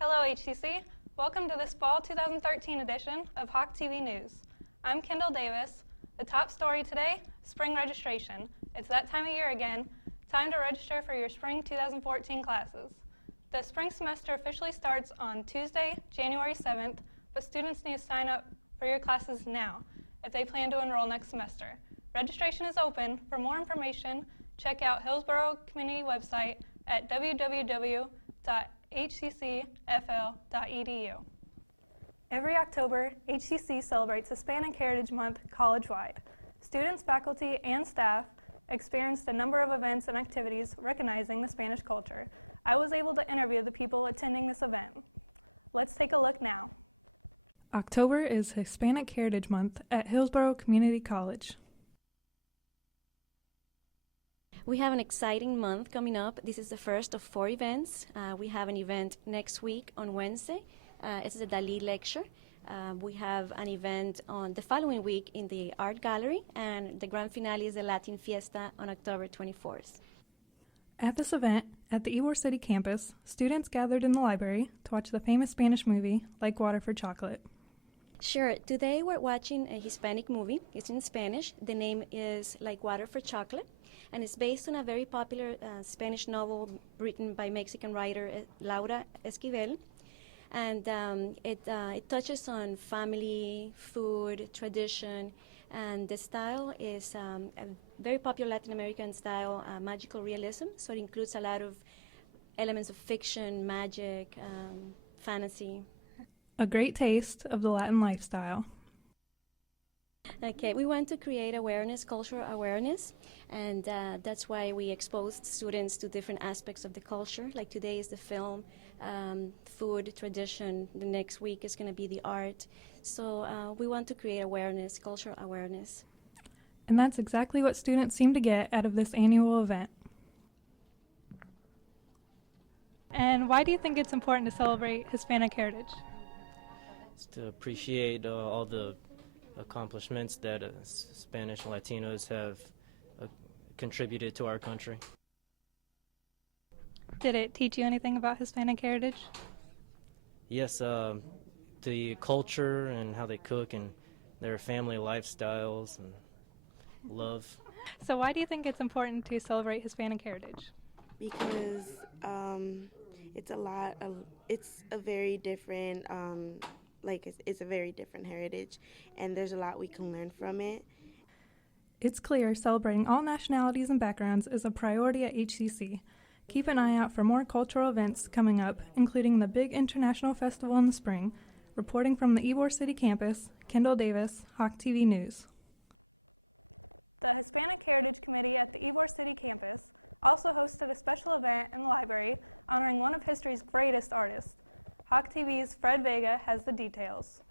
Hello HCC, welcome to this fall 2013 edition of Hawk TV News. I'm Kendall Davis. The top story today, spring registration. It's that time of year again, time to register for your spring 2014 classes. The spring semester officially starts on Tuesday, January 7th, but students need to sign up for your classes now if they plan to enroll next semester. Registration is open. For more information, check out Hillsborough Community website at www.hccfl.edu. Every October, HCC celebrates Hispanic Heritage Month college-wide. Students, faculty, and staff experienced a number of events and activities recognizing the Spanish culture. I was able to interview the people attending this event. Let's take a look now. October is Hispanic Heritage Month at Hillsborough Community College. We have an exciting month coming up. This is the first of 4 events. We have an event next week on Wednesday. It's the Dali lecture. We have an event on the following week in the art gallery, and the grand finale is the Latin Fiesta on October 24th. At this event, at the Ybor City campus, students gathered in the library to watch the famous Spanish movie, Like Water for Chocolate. Sure. Today we're watching a Hispanic movie. It's in Spanish. The name is Like Water for Chocolate, and it's based on a very popular Spanish novel written by Mexican writer Laura Esquivel. And it touches on family, food, tradition, and the style is a very popular Latin American style, magical realism, so it includes a lot of elements of fiction, magic, fantasy. A great taste of the Latin lifestyle. Okay, we want to create awareness, cultural awareness, and that's why we expose students to different aspects of the culture. Like today is the film, food, tradition. Next week is going to be the art. So we want to create awareness, cultural awareness. And that's exactly what students seem to get out of this annual event. And why do you think it's important to celebrate Hispanic heritage? To appreciate all the accomplishments that Spanish Latinos have contributed to our country. Did it teach you anything about Hispanic heritage? Yes, the culture and how they cook and their family lifestyles, love. So why do you think it's important to celebrate Hispanic heritage? Because it's a very different it's a very different heritage, and there's a lot we can learn from it. It's clear celebrating all nationalities and backgrounds is a priority at HCC. Keep an eye out for more cultural events coming up, including the big international festival in the spring. Reporting from the Ybor City campus, Kendall Davis, Hawk TV News. The Hispanic Heritage Committee at the Ybor City campus also hosted a special event in the library honoring one of history's greatest artists. Hawk TV's Fred Vega has the details.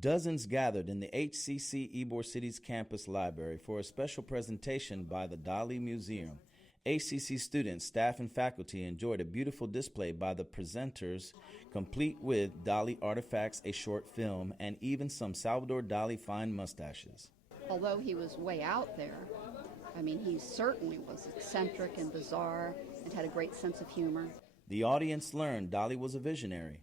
Dozens gathered in the HCC Ybor City's campus library for a special presentation by the Dali Museum. HCC students, staff, and faculty enjoyed a beautiful display by the presenters, complete with Dali artifacts, a short film, and even some Salvador Dali fine mustaches. Although he was way out there, I mean, he certainly was eccentric and bizarre and had a great sense of humor. The audience learned Dali was a visionary,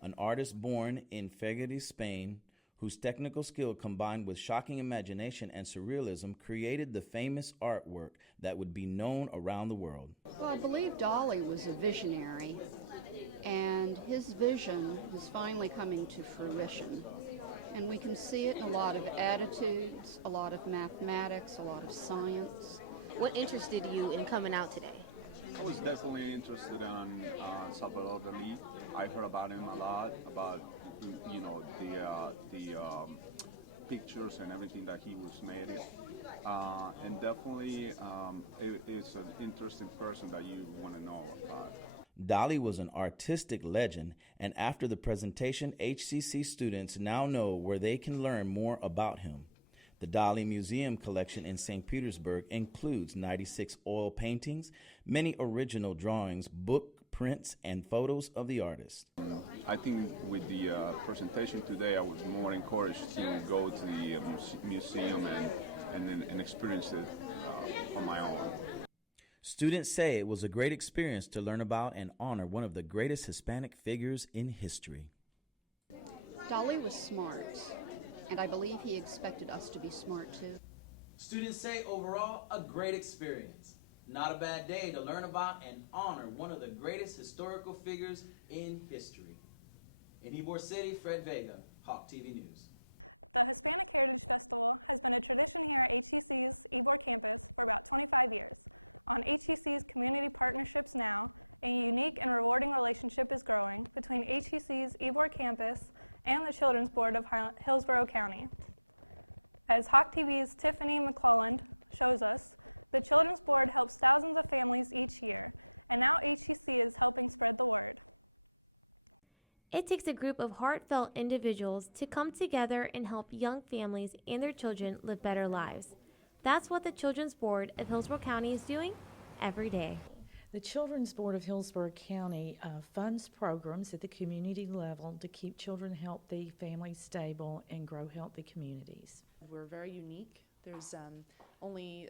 an artist born in Figueres, Spain, whose technical skill combined with shocking imagination and surrealism created the famous artwork that would be known around the world. Well, I believe Dali was a visionary, and his vision is finally coming to fruition. And we can see it in a lot of attitudes, a lot of mathematics, a lot of science. What interested you in coming out? I was definitely interested in Salvador Dali. I've heard about him a lot, about the pictures and everything that he was made, and definitely it's an interesting person that you want to know about. Dali was an artistic legend, and after the presentation, HCC students now know where they can learn more about him. The Dali Museum collection in St. Petersburg includes 96 oil paintings, many original drawings, book prints, and photos of the artist. I think with the presentation today, I was more encouraged to go to the museum and experience it on my own. Students say it was a great experience to learn about and honor one of the greatest Hispanic figures in history. Dali was smart, and I believe he expected us to be smart too. Students say overall a great experience. Not a bad day to learn about and honor one of the greatest historical figures in history. In Ybor City, Fred Vega, Hawk TV News. The Hispanic Heritage Festival has been a tradition here at HEC's Ybor campus for about 25 years. On HEC's community partnerships now, a unique and rewarding relationship is growing between HEC's Ybor campus and the Children's Board of Hillsborough County. As Hawk TV's Tiffany McClelland shows us, the Children's Board helps thousands of families each year, and now HEC is helping spread the word. It takes a group of heartfelt individuals to come together and help young families and their children live better lives. That's what the Children's Board of Hillsborough County is doing every day. The Children's Board of Hillsborough County funds programs at the community level to keep children healthy, families stable, and grow healthy communities. We're very unique. There's only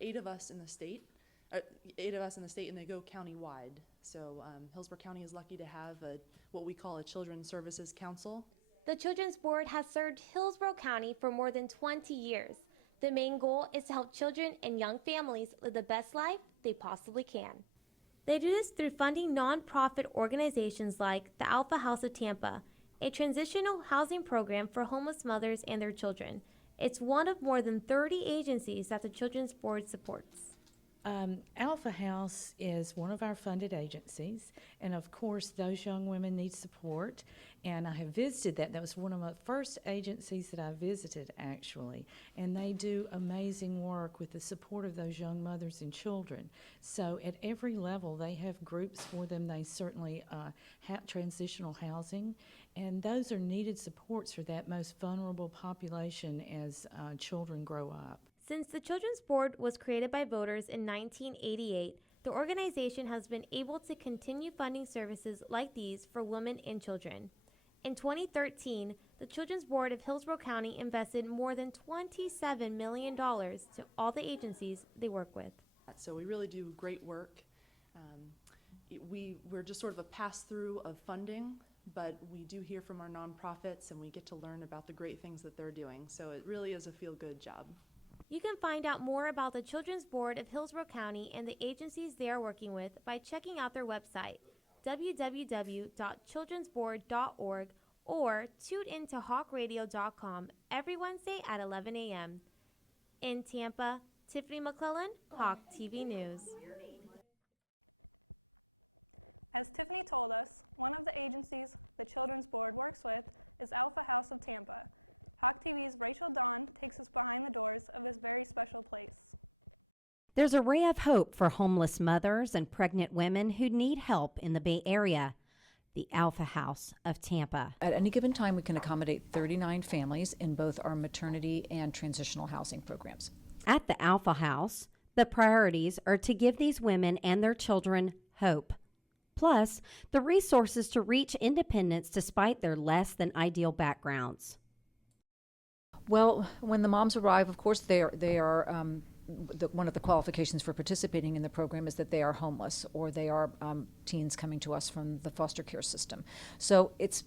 8 of us in the state, and they go county-wide. So Hillsborough County is lucky to have what we call a Children's Services Council. The Children's Board has served Hillsborough County for more than 20 years. The main goal is to help children and young families live the best life they possibly can. They do this through funding nonprofit organizations like the Alpha House of Tampa, a transitional housing program for homeless mothers and their children. It's one of more than 30 agencies that the Children's Board supports. Alpha House is one of our funded agencies, and of course those young women need support, and I have visited that. That was one of the first agencies that I visited, actually, and they do amazing work with the support of those young mothers and children. So at every level they have groups for them. They certainly have transitional housing, and those are needed supports for that most vulnerable population as children grow up. Since the Children's Board was created by voters in 1988, the organization has been able to continue funding services like these for women and children. In 2013, the Children's Board of Hillsborough County invested more than $27 million to all the agencies they work with. So we really do great work. We're just sort of a pass-through of funding, but we do hear from our nonprofits and we get to learn about the great things that they're doing. So it really is a feel-good job. You can find out more about the Children's Board of Hillsborough County and the agencies they are working with by checking out their website, www.childrensboard.org, or tune in to hawkradio.com every Wednesday at 11 a.m. In Tampa, Tiffany McClellan, Hawk TV News. As Tiffany told us, one of the agencies the Children's Board works with is Alpha House of Tampa. Hawk TV's Rachel Dawn takes us behind the doors of this very special place. There's a ray of hope for homeless mothers and pregnant women who need help in the Bay Area. The Alpha House of Tampa. At any given time, we can accommodate 39 families in both our maternity and transitional housing programs. At the Alpha House, the priorities are to give these women and their children hope, plus the resources to reach independence despite their less than ideal backgrounds. Well, when the moms arrive, of course, they are one of the qualifications for participating in the program is that they are homeless or they are teens coming to us from the foster care system. So it's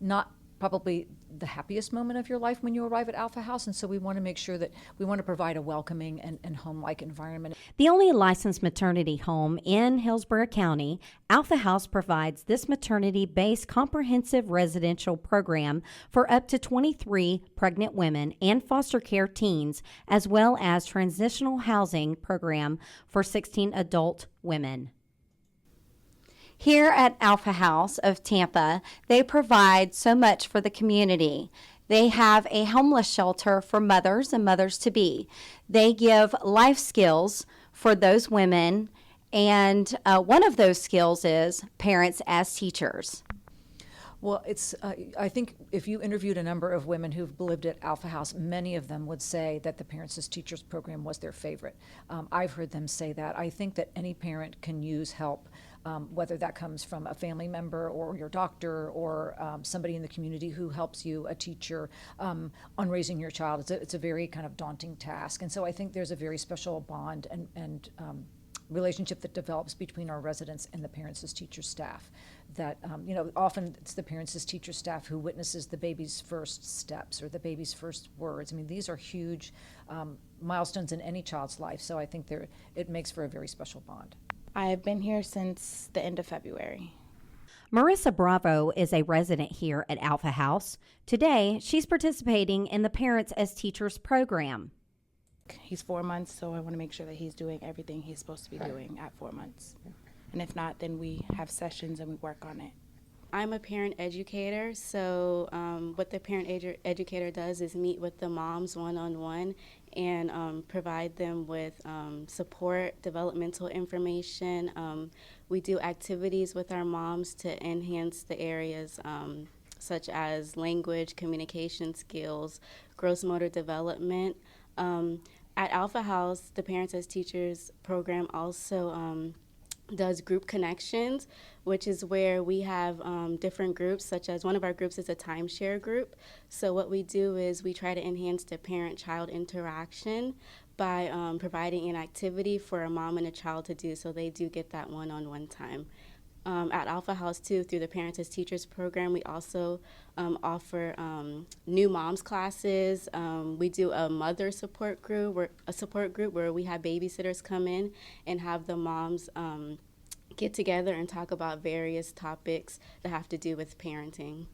not probably the happiest moment of your life when you arrive at Alpha House, and so we want to make sure that we want to provide a welcoming and home-like environment. The only licensed maternity home in Hillsborough County, Alpha House provides this maternity-based comprehensive residential program for up to 23 pregnant women and foster care teens, as well as transitional housing program for 16 adult women. Here at Alpha House of Tampa, they provide so much for the community. They have a homeless shelter for mothers and mothers-to-be. They give life skills for those women, and one of those skills is parents as teachers. Well, it's. I think if you interviewed a number of women who've lived at Alpha House, many of them would say that the Parents as Teachers program was their favorite. I've heard them say that. I think that any parent can use help, whether that comes from a family member or your doctor or somebody in the community who helps you, a teacher, on raising your child. It's a very kind of daunting task. And so I think there's a very special bond and relationship that develops between our residents and the parents as teacher staff. That, often it's the parents as teacher staff who witnesses the baby's first steps or the baby's first words. I mean, these are huge milestones in any child's life, so I think it makes for a very special bond. I've been here since the end of February. Marissa Bravo is a resident here at Alpha House. Today, she's participating in the Parents as Teachers program. He's 4 months, so I want to make sure that he's doing everything he's supposed to be doing at 4 months. And if not, then we have sessions and we work on it. I'm a parent educator, so what the parent educator does is meet with the moms one-on-one and provide them with support, developmental information. We do activities with our moms to enhance the areas such as language, communication skills, gross motor development. At Alpha House, the Parents as Teachers program also does group connections, which is where we have different groups, such as one of our groups is a timeshare group. So what we do is we try to enhance the parent-child interaction by providing an activity for a mom and a child to do, so they do get that one-on-one time. At Alpha House, too, through the Parents as Teachers program, we also offer new moms classes. We do a mother support group, where we have babysitters come in and have the moms get together and talk about various topics that have to do with parenting.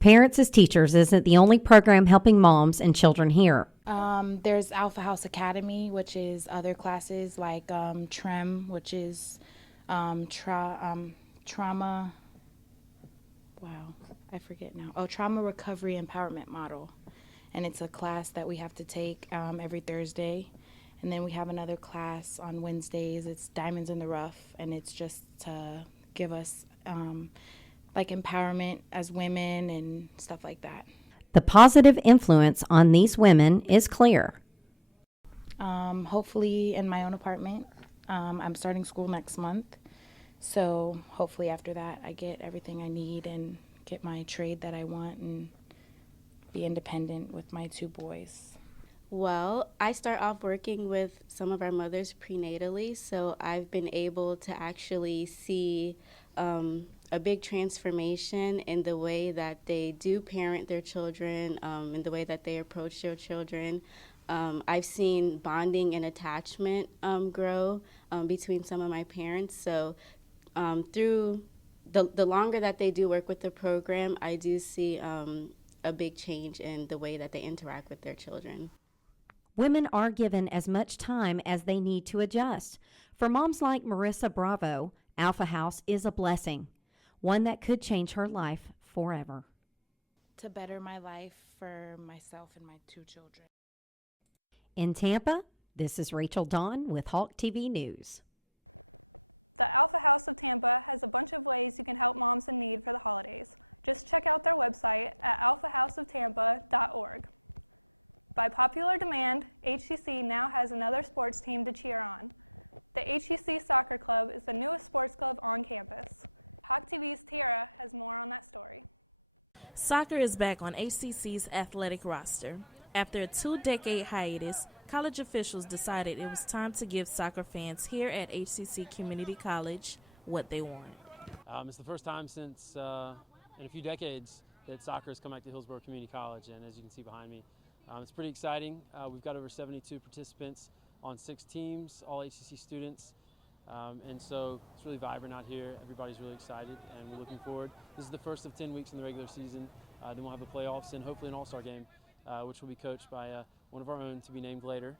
Parents as Teachers isn't the only program helping moms and children here. There's Alpha House Academy, which is other classes like TREM, which is trauma, I forget now. Trauma Recovery Empowerment Model. And it's a class that we have to take every Thursday. And then we have another class on Wednesdays. It's Diamonds in the Rough, and it's just to give us empowerment as women and stuff like that. The positive influence on these women is clear. Hopefully in my own apartment. I'm starting school next month. So hopefully after that I get everything I need and get my trade that I want and be independent with my 2 boys. Well, I start off working with some of our mothers prenatally, so I've been able to actually see a big transformation in the way that they do parent their children, in the way that they approach their children. I've seen bonding and attachment grow between some of my parents, so through the longer that they do work with the program, I do see a big change in the way that they interact with their children. Women are given as much time as they need to adjust. For moms like Marissa Bravo, Alpha House is a blessing, one that could change her life forever. To better my life for myself and my 2 children. In Tampa, this is Rachel Dawn with Hawk TV News. The Alpha House of Tampa has a bunch of ways you can help moms in need for the holidays. Just check out their website at alphahouseoftampa.org. By popular demand, HCC now has another sports team to cheer on. The HCC Soccer Club is the newest sports club on campus. Hawk TV's Tiara has more on that story. Soccer is back on HCC's athletic roster. After a 2-decade hiatus, college officials decided it was time to give soccer fans here at HCC Community College what they want. It's the first time since in a few decades that soccer has come back to Hillsborough Community College, and as you can see behind me, it's pretty exciting. We've got over 72 participants on 6 teams, all HCC students, and so it's really vibrant out here. Everybody's really excited, and we're looking forward. This is the first of 10 weeks in the regular season. Then we'll have the playoffs and hopefully an all-star game, which will be coached by one of our own to be named later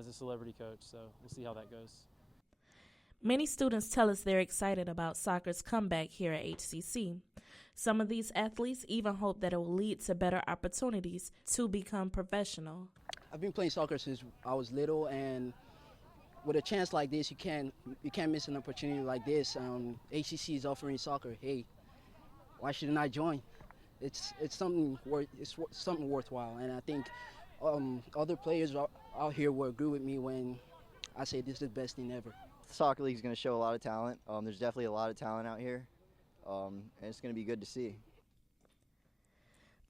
as a celebrity coach, so we'll see how that goes. Many students tell us they're excited about soccer's comeback here at HCC. Some of these athletes even hope that it will lead to better opportunities to become professional. I've been playing soccer since I was little, and with a chance like this, you can't miss an opportunity like this. HCC is offering soccer. Hey, why shouldn't I join? It's something worthwhile, and I think other players out here will agree with me when I say this is the best thing ever. The soccer league is going to show a lot of talent. There's definitely a lot of talent out here, and it's going to be good to see.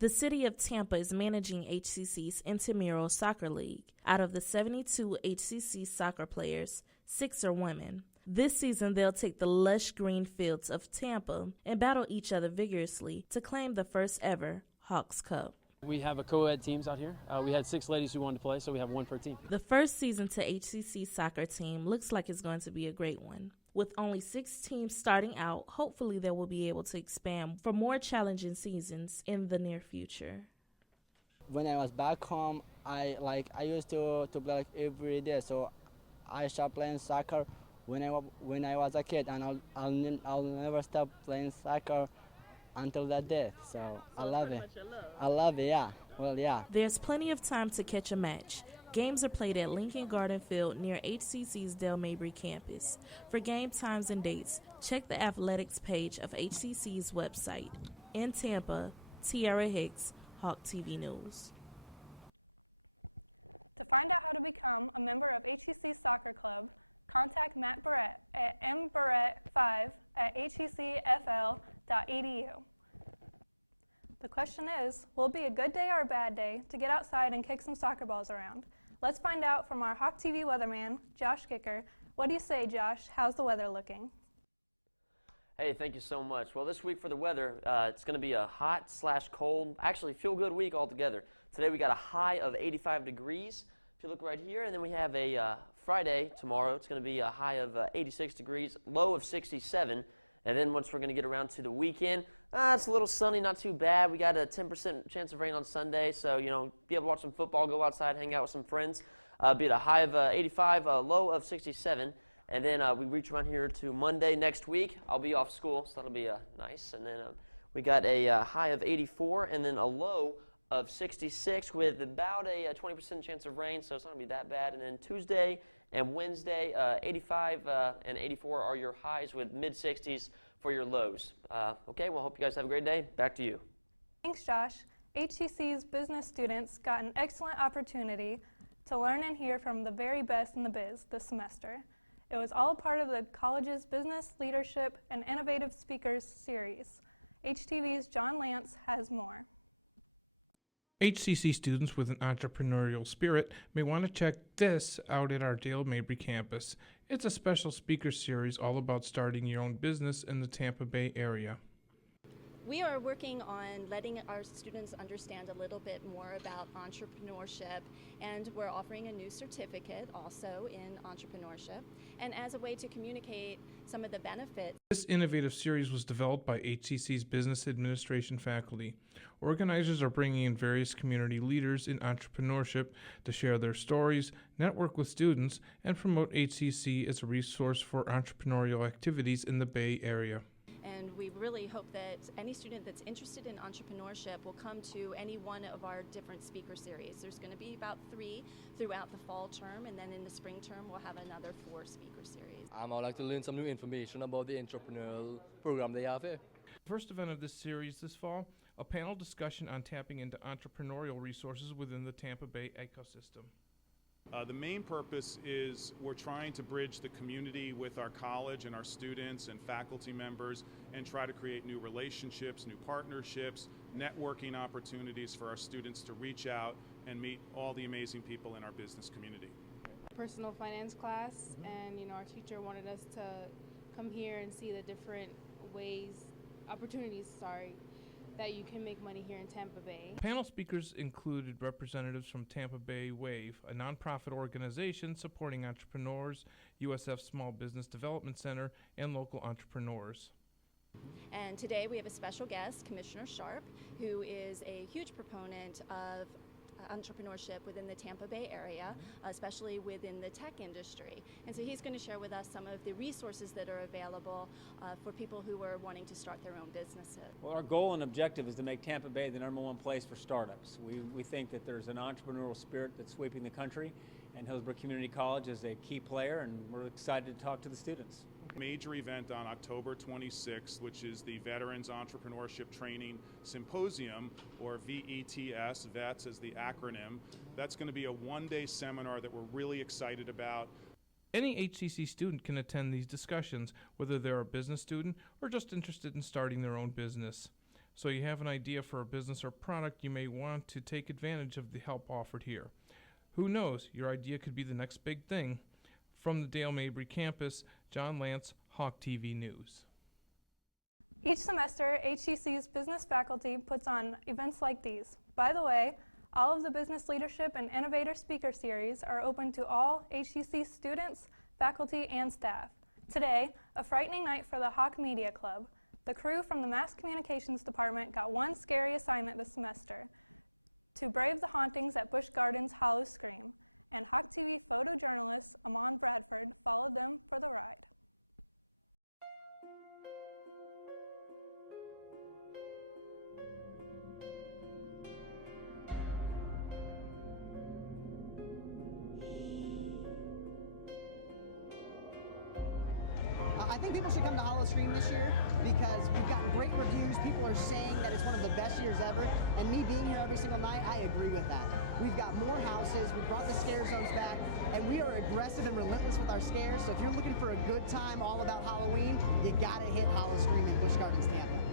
The city of Tampa is managing HCC's intramural soccer league. Out of the 72 HCC soccer players, 6 are women. This season, they'll take the lush green fields of Tampa and battle each other vigorously to claim the first ever Hawks Cup. We have a co-ed teams out here. We had 6 ladies who wanted to play, so we have 1 per team. The first season to HCC soccer team looks like it's going to be a great one. With only 6 teams starting out, hopefully they will be able to expand for more challenging seasons in the near future. When I was back home, I used to play like every day. So I started playing soccer when I was a kid, and I'll never stop playing soccer until that day. So I love it. I love it. Yeah. Well, yeah. There's plenty of time to catch a match. Games are played at Lincoln Garden Field near HCC's Del Mabry campus. For game times and dates, check the athletics page of HCC's website. In Tampa, Tiara Hicks, Hawk TV News. To find out how to become a member of HCC Soccer Club, contact Matt Barrett at mbarrett5@hccfl.edu. The question is, will it be a good day or a bad day to get outside and kick some soccer balls around? Let's find out from our Hawk TV weatherman, Josh Kicker. What do you say, Josh? How's the weather looking? Hey, thank you so much. Well, this week for the weather, it's going to be a hot/cold, actually feel-good week altogether. Today we got a high of 85 degrees, if you look right here, and then we have a Friday, tomorrow, it's going to be a high of 86 degrees, low of 67, and then once we're going to get around to the weekend, it's a little sunny, not too bad. We got a 10% chance of rain on Sunday, so, be able to watch some football, go outside, hang out with some friends. Be at a high of 85, low of 67. And then we reach around here to Monday next week. I'll be off school, so that'll be nice. And then we got a high of 84 and then a low of 66 with about a 20% chance of rain, so it's not going to be that bad. And then Tuesday and Wednesday, 85 and 84 are your highs with mid-60s for your lows. Okay, well, hope you guys have a great day. Back to you. Thanks, Josh. HCC's business students got an excellent opportunity to learn and hear from the very best in the biz this semester. It was all part of the college's Business, Leadership, and Innovative Speakers series. HTV's John Lance has more. HCC students with an entrepreneurial spirit may want to check this out at our Del Mabry campus. It's a special speaker series all about starting your own business in the Tampa Bay area. We are working on letting our students understand a little bit more about entrepreneurship, and we're offering a new certificate also in entrepreneurship, and as a way to communicate some of the benefits. This innovative series was developed by HCC's Business Administration faculty. Organizers are bringing in various community leaders in entrepreneurship to share their stories, network with students, and promote HCC as a resource for entrepreneurial activities in the Bay Area. And we really hope that any student that's interested in entrepreneurship will come to any one of our different speaker series. There's going to be about 3 throughout the fall term, and then in the spring term we'll have another 4 speaker series. I would like to learn some new information about the entrepreneurial program they have here. First event of this series this fall, a panel discussion on tapping into entrepreneurial resources within the Tampa Bay ecosystem. The main purpose is we're trying to bridge the community with our college and our students and faculty members and try to create new relationships, new partnerships, networking opportunities for our students to reach out and meet all the amazing people in our business community. Personal finance class, and our teacher wanted us to come here and see the different opportunities, that you can make money here in Tampa Bay. Panel speakers included representatives from Tampa Bay WAVE, a nonprofit organization supporting entrepreneurs, USF Small Business Development Center, and local entrepreneurs. And today we have a special guest, Commissioner Sharp, who is a huge proponent of entrepreneurship within the Tampa Bay area, especially within the tech industry. And so he's going to share with us some of the resources that are available for people who are wanting to start their own businesses. Well, our goal and objective is to make Tampa Bay the #1 place for startups. We think that there's an entrepreneurial spirit that's sweeping the country, and Hillsborough Community College is a key player, and we're excited to talk to the students. Major event on October 26th, which is the Veterans Entrepreneurship Training Symposium, or VETS, VETS is the acronym. That's going to be a one-day seminar that we're really excited about. Any HCC student can attend these discussions, whether they're a business student or just interested in starting their own business. So you have an idea for a business or product, you may want to take advantage of the help offered here. Who knows, your idea could be the next big thing. From the Dale Mabry campus, John Lance, Hawk TV News. Each semester, HCC's business faculty puts on events like these. By the way, all of the Business Leadership and Innovator Speaker Series are open to all HCC students, faculty, and staff. Today, a frightening night for the Hawk Media Club. The crew from the Mass Communications Department got one scary assignment this semester: to brave the hauntings at Busch Gardens' Hollow Scream, and Hawk TV photojournalist Amon Bradford followed them for the ride. I think people should come to Hollow Scream this year because we've got great reviews. People are saying that it's one of the best years ever, and me being here every single night, I agree with that. We've got more houses, we've brought the stairs over back, and we are aggressive and relentless with our stairs. So if you're looking for a good time all about Halloween, you gotta hit Hollow Scream in Busch Gardens Tampa.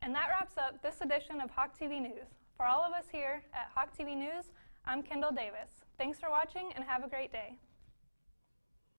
And that wraps up this edition of Hawk TV News. For all of us here at Hawk TV News, I'm Kendall Davis. Thanks for watching and have a great day.